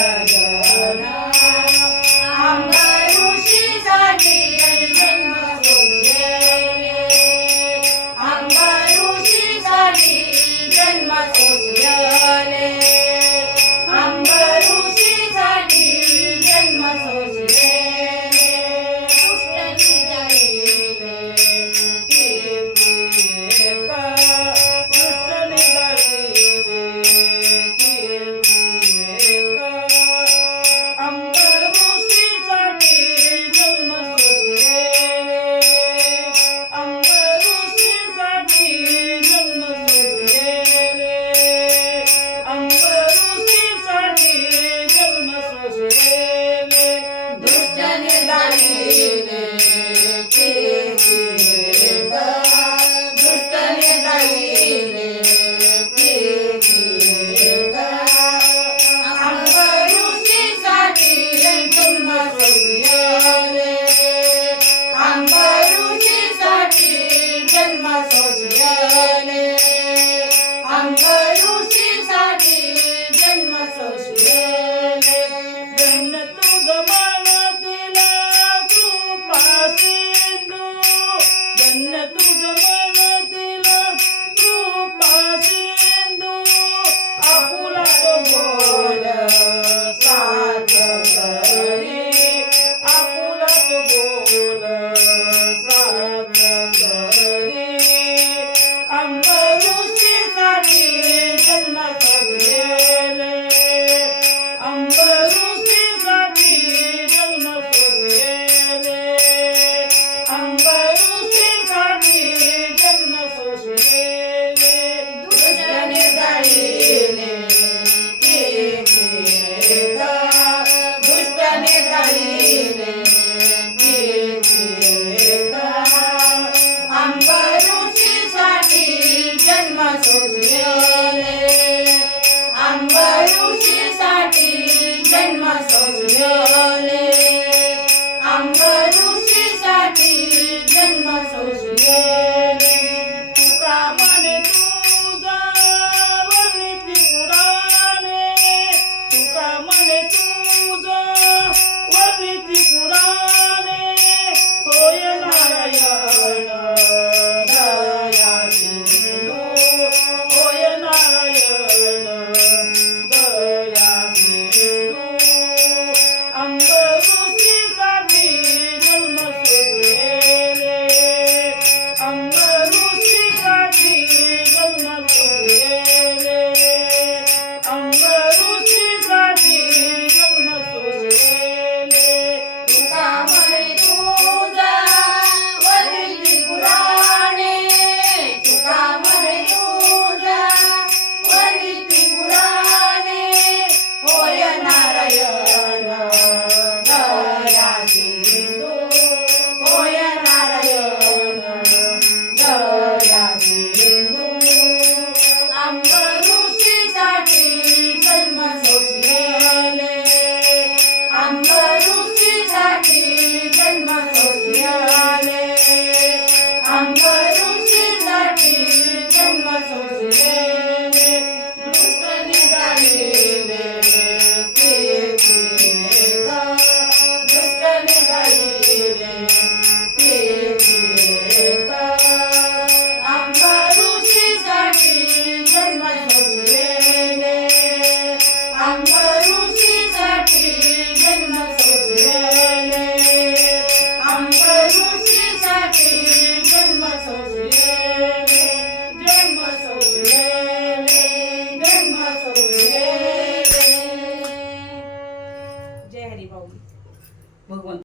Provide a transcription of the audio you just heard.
Hare bye